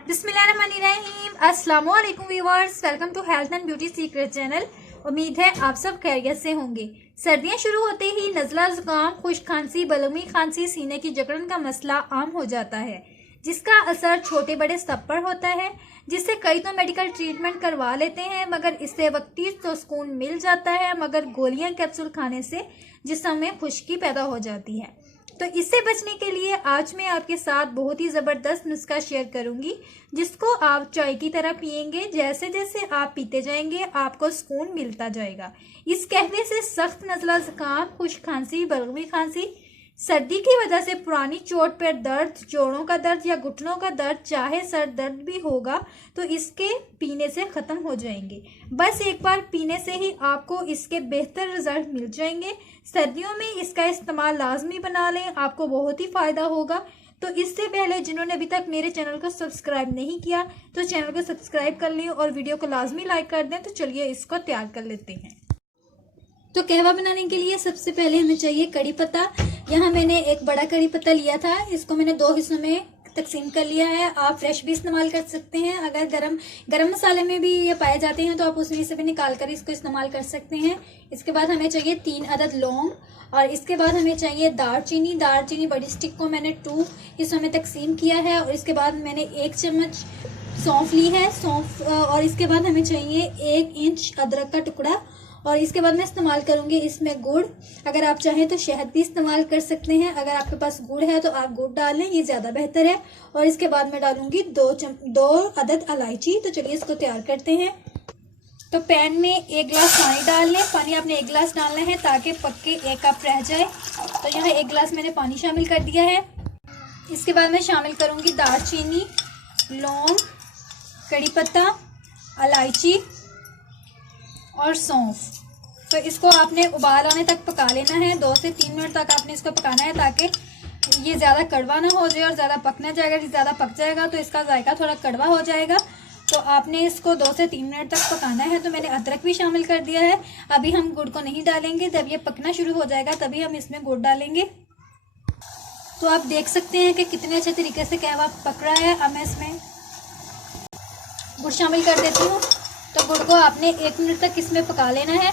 बिस्मिल्लाहिर्रहमानिर्रहीम। अस्सलामु अलैकुम viewers, welcome to health and beauty secret channel. उम्मीद है आप सब खैरियत से होंगे। सर्दियां शुरू होते ही नज़ला, जुकाम, खुश्क खांसी, बलगमी खांसी, सीने की जकड़न का मसला आम हो जाता है, जिसका असर छोटे बड़े सब पर होता है। जिससे कई तो मेडिकल ट्रीटमेंट करवा लेते हैं, मगर इससे वक्ती तो सुकून मिल जाता है, मगर गोलियां कैप्सूल खाने से जिस्म में खुश्की पैदा हो जाती है। तो इससे बचने के लिए आज मैं आपके साथ बहुत ही ज़बरदस्त नुस्खा शेयर करूंगी, जिसको आप चाय की तरह पिएंगे। जैसे जैसे आप पीते जाएंगे आपको सुकून मिलता जाएगा। इस कहवे से सख्त नज़ला, जुकाम, खुश्क खांसी, बलगमी खांसी, सर्दी की वजह से पुरानी चोट पर दर्द, जोड़ों का दर्द या घुटनों का दर्द, चाहे सर दर्द भी होगा तो इसके पीने से ख़त्म हो जाएंगे। बस एक बार पीने से ही आपको इसके बेहतर रिजल्ट मिल जाएंगे। सर्दियों में इसका इस्तेमाल लाजमी बना लें, आपको बहुत ही फ़ायदा होगा। तो इससे पहले जिन्होंने अभी तक मेरे चैनल को सब्सक्राइब नहीं किया तो चैनल को सब्सक्राइब कर लें और वीडियो को लाजमी लाइक कर दें। तो चलिए इसको तैयार कर लेते हैं। तो कहवा बनाने के लिए सबसे पहले हमें चाहिए कड़ी पत्ता। यहाँ मैंने एक बड़ा कड़ी पत्ता लिया था, इसको मैंने 2 हिस्सों में तकसीम कर लिया है। आप फ्रेश भी इस्तेमाल कर सकते हैं। अगर गरम मसाले में भी ये पाए जाते हैं तो आप उसमें से भी निकाल कर इसको इस्तेमाल कर सकते हैं। इसके बाद हमें चाहिए 3 अदद लौंग और इसके बाद हमें चाहिए दालचीनी बड़ी स्टिक को मैंने 2 हिस्सों में तकसीम किया है। और इसके बाद मैंने 1 चम्मच सौंफ ली है, सौंफ। और इसके बाद हमें चाहिए 1 इंच अदरक का टुकड़ा। और इसके बाद मैं इस्तेमाल करूंगी इसमें गुड़। अगर आप चाहें तो शहद भी इस्तेमाल कर सकते हैं। अगर आपके पास गुड़ है तो आप गुड़ डाल लें, ये ज़्यादा बेहतर है। और इसके बाद मैं डालूंगी 2 अदद इलायची। तो चलिए इसको तैयार करते हैं। तो पैन में 1 गिलास पानी डाल लें। पानी आपने 1 गिलास डालना है ताकि पक्के 1 कप रह जाए। तो यहाँ 1 गिलास मैंने पानी शामिल कर दिया है। इसके बाद मैं शामिल करूँगी दालचीनी, लौंग, कड़ी पत्ता, इलायची और सौंफ। तो इसको आपने उबाल आने तक पका लेना है। 2 से 3 मिनट तक आपने इसको पकाना है ताकि ये ज़्यादा कड़वा ना हो जाए और ज़्यादा पक ना जाएगा। ज़्यादा पक जाएगा तो इसका जायका थोड़ा कड़वा हो जाएगा। तो आपने इसको 2 से 3 मिनट तक पकाना है। तो मैंने अदरक भी शामिल कर दिया है। अभी हम गुड़ को नहीं डालेंगे, जब ये पकना शुरू हो जाएगा तभी हम इसमें गुड़ डालेंगे। तो आप देख सकते हैं कि कितने अच्छे तरीके से कहवा पक रहा है। अब मैं इसमें गुड़ शामिल कर देती हूँ। तो गुड़ को आपने 1 मिनट तक इसमें पका लेना है।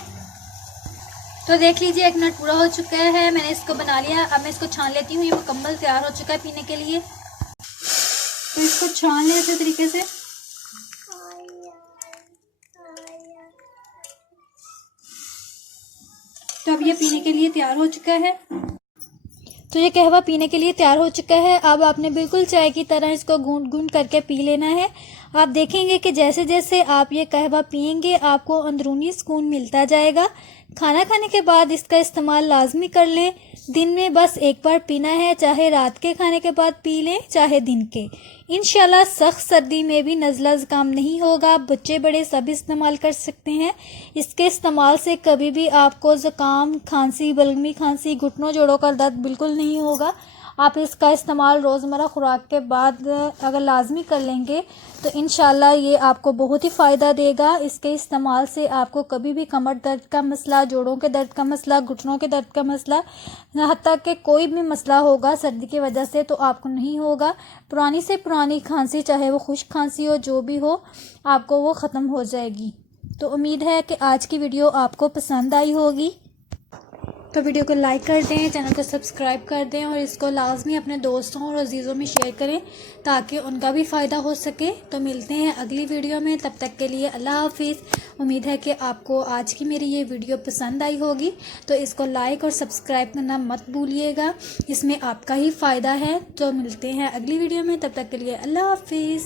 तो देख लीजिए 1 मिनट पूरा हो चुका है, मैंने इसको बना लिया। अब मैं इसको छान लेती हूँ। ये मुकम्मल तैयार हो चुका है पीने के लिए। तो इसको छान लें अच्छे तरीके से। तो अब ये पीने के लिए तैयार हो चुका है। तो ये कहवा पीने के लिए तैयार हो चुका है। अब आपने बिल्कुल चाय की तरह इसको गूंद गूंद करके पी लेना है। आप देखेंगे कि जैसे जैसे आप ये कहवा पिएंगे आपको अंदरूनी सुकून मिलता जाएगा। खाना खाने के बाद इसका इस्तेमाल लाजमी कर लें। दिन में बस 1 बार पीना है, चाहे रात के खाने के बाद पी लें चाहे दिन के। इंशाल्लाह सख्त सर्दी में भी नज़ला, ज़ुकाम नहीं होगा। बच्चे बड़े सब इस्तेमाल कर सकते हैं। इसके इस्तेमाल से कभी भी आपको ज़ुकाम, खांसी, बलगमी खांसी, घुटनों जोड़ों का दर्द बिल्कुल नहीं होगा। आप इसका इस्तेमाल रोज़मर्रा खुराक के बाद अगर लाजमी कर लेंगे तो इंशाल्लाह ये आपको बहुत ही फ़ायदा देगा। इसके इस्तेमाल से आपको कभी भी कमर दर्द का मसला, जोड़ों के दर्द का मसला, घुटनों के दर्द का मसला, हत्ता कि कोई भी मसला होगा सर्दी की वजह से तो आपको नहीं होगा। पुरानी से पुरानी खांसी, चाहे वो खुश्क खांसी हो, जो भी हो, आपको वो ख़त्म हो जाएगी। तो उम्मीद है कि आज की वीडियो आपको पसंद आई होगी। तो वीडियो को लाइक कर दें, चैनल को सब्सक्राइब कर दें और इसको लाजमी अपने दोस्तों और अजीज़ों में शेयर करें ताकि उनका भी फ़ायदा हो सके। तो मिलते हैं अगली वीडियो में, तब तक के लिए अल्लाह हाफिज़। उम्मीद है कि आपको आज की मेरी ये वीडियो पसंद आई होगी। तो इसको लाइक और सब्सक्राइब करना मत भूलिएगा, इसमें आपका ही फ़ायदा है। तो मिलते हैं अगली वीडियो में, तब तक के लिए अल्लाह हाफिज़।